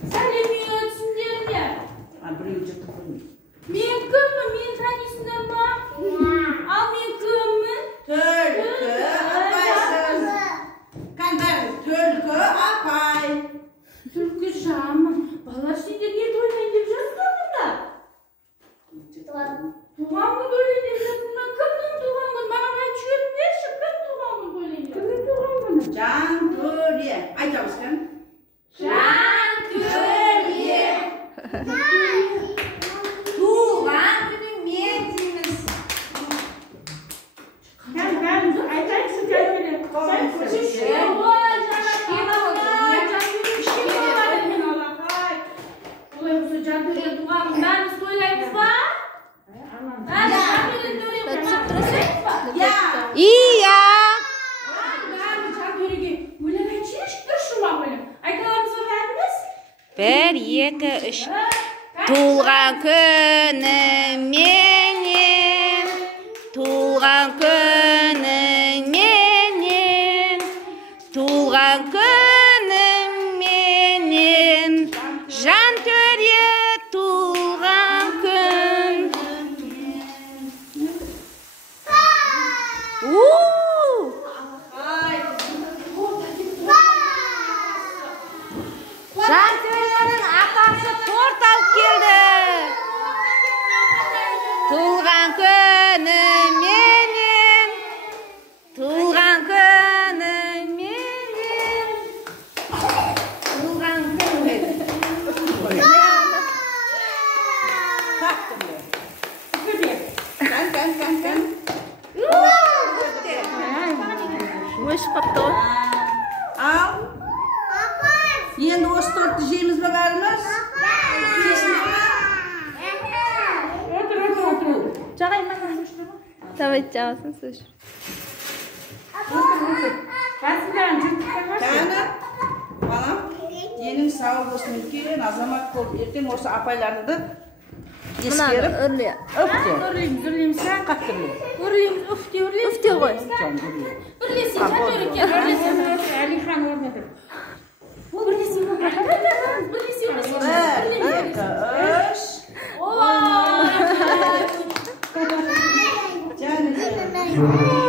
Сәлеметсің деңдер. Біреу жұртты көрмейді. Мен кіммін? Мен танисыңдар ма? Ал мен кіммін? Түлкі апайсыз. Қандай? Түлкі апай. Түлкі жамын. Балалар сендерге тойлайын деп жатсыңдар мұнда? Туған күн тойлайын деп жатсыңдар. Кімнің туған күн? Маған айтып жіберіңдерші. Кім туған күн тойлайын деп? Кімнің туған күні? Жантөре. Айтамыз кім? Жантөре. Туған күні мен дейміз. Айтайықшы Жантөре. Жантөре туған күн бәріміз тойлаймыз ба? Iya. Жантөреге өлең айтшы, бір шумақ өлең. Айталамыз ба бәріміз? 1, 2, 3. Туған күні менен, туған күні менен, туған күні менен, Жантөре туған күн. Жантөре'нің атасы торт алып келді. Туған күні менен, туған күні менен, туған күні. Кән. Өшіп қапты ғой. Ал. Енді осы тортты жейміз бе бәріміз? Отыр. Жағай мана. Давай жағасын сөз. Расымдан жұрттыққа қарсы. Кәні, балам, денің сау болсын үлкен, азамат болып, ертең осы апайларыңды ескеріп, Үрле. үпте. Үрлейміз сән. Қатты үрле. Үрлейміз, үфте үрлейміз. Үфте ғой. Үрлесін, Жантөре кен, үрлесін. Әлихан орнатыр. Үрлесін, үрлесін. 1, 2, 3.